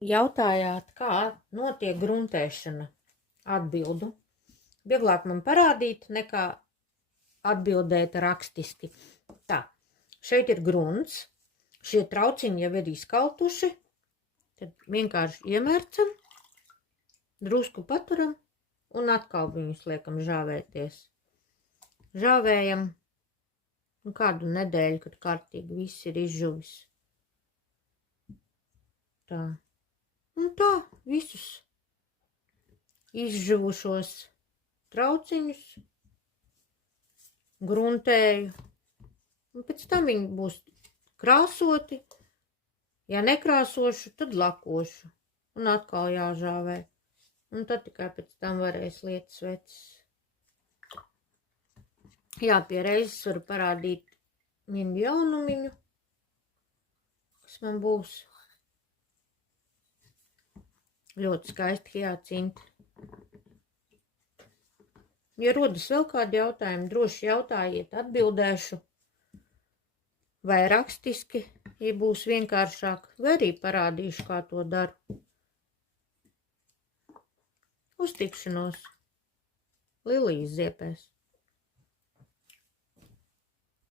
Jautājāt, kā notiek gruntēšana? Atbildu. Vieglāk man parādīt, nekā atbildēt rakstiski. Tā, šeit ir grunts. Šie trauciņi jau ir izkaltuši. Tad vienkārši iemērcam, drusku paturam un atkal viņus liekam žāvēties. Žāvējam kādu nedēļu, kad kārtīgi viss ir izžuvis. Tā. Un tā, visus izžuvušos trauciņus gruntēju. Un pēc tam viņi būs krāsoti. Ja nekrāsošu, tad lakošu. Un atkal jāžāvē. Un tad tikai pēc tam varēs liet sveces. Jā, pie reizes varu parādīt vienu jaunumiņu, kas man būs. Ļoti skaisti hiacinti. Ja rodas vēl kādi jautājumi, droši jautājiet, atbildēšu. Vai rakstiski, ja būs vienkāršāk, vai arī parādīšu, kā to daru. Uz tikšanos. Lilijas ziepēs.